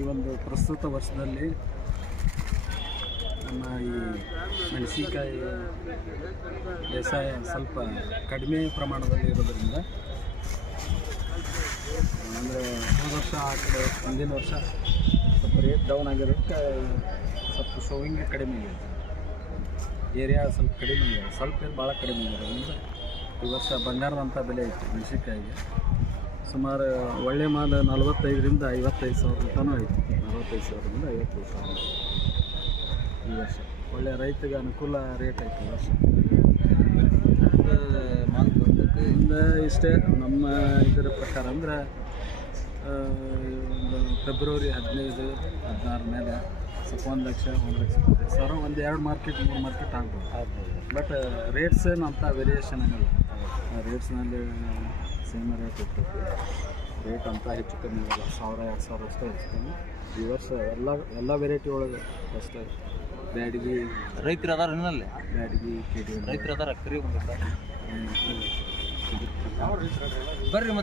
ಈ ಒಂದು ಪ್ರಸ್ತುತ ವರ್ಷದಲ್ಲಿ ನಮ್ಮ ಈ ಮೆಣಸಿನಕಾಯಿ ಬೇಸಾಯ ಸ್ವಲ್ಪ ಕಡಿಮೆ ಪ್ರಮಾಣದಲ್ಲಿ ಇರೋದರಿಂದ, ಅಂದರೆ ಹೋದ ವರ್ಷ ಆ ಕಡೆ ಮುಂದಿನ ವರ್ಷ ಸ್ವಲ್ಪ ರೇಟ್ ಡೌನ್ ಆಗಿರೋದಕ್ಕೆ ಸ್ವಲ್ಪ ಶೋವಿಂಗ್ ಕಡಿಮೆ ಇದೆ, ಏರಿಯಾ ಸ್ವಲ್ಪ ಕಡಿಮೆ ಇದೆ, ಸ್ವಲ್ಪ ಭಾಳ ಕಡಿಮೆ ಇರೋದ್ರಿಂದ ಈ ವರ್ಷ ಬಂಗಾರದಂಥ ಬೆಲೆ ಇತ್ತು ಮೆಣಸಿನಕಾಯಿಗೆ. ಸುಮಾರು ಒಳ್ಳೆ ಮಾಲ್ 45ರಿಂದ 55 ಸಾವಿರ ರೂಪಾಯಿನೂ ಐತಿ. 45 ಸಾವಿರದಿಂದ 55 ಸಾವಿರ ಈ ವರ್ಷ ಒಳ್ಳೆಯ ರೈತಗೆ ಅನುಕೂಲ ರೇಟ್ ಐತಿ ಈ ವರ್ಷ. ಮುಂದೆ ಇಷ್ಟೇ ನಮ್ಮ ಇದರ ಪ್ರಕಾರ ಅಂದರೆ ಒಂದು ಫೆಬ್ರವರಿ 15-16 ಮೇಲೆ ಸ್ವಲ್ಪ 1 ಲಕ್ಷ 1,25,000 ಸಾವಿರ ಒಂದು 2 ಮಾರ್ಕೆಟ್ 3 ಮಾರ್ಕೆಟ್ ಆಗ್ಬೋದು. ಬಟ್ ರೇಟ್ಸ್ ಏನಂತ ವೇರಿಯೇಷನ್ ಏನಿಲ್ಲ, ರೇಟ್ಸ್ನಲ್ಲಿ ಸೇಮ್ ರೇಟ್ ಇರ್ತೈತಿ. ರೇಟ್ ಅಂತ ಹೆಚ್ಚು ಕಮ್ಮಿ ಆಗಲ್ಲ, 1,000-2,000 ಅಷ್ಟೇ ಹೆಚ್ಚು ಕಮ್ಮಿ. ಈ ವರ್ಷ ಎಲ್ಲ ವೆರೈಟಿ ಒಳಗೆ ಅಷ್ಟೇ. ಬ್ಯಾಡಗಿ ರೈತರು ಅದಾರ ಇನ್ನಲ್ಲಿ, ಬ್ಯಾಡಗಿ KD ರೈತರು ಅದಾರ ಕರಿ ಬರ್ರಿ.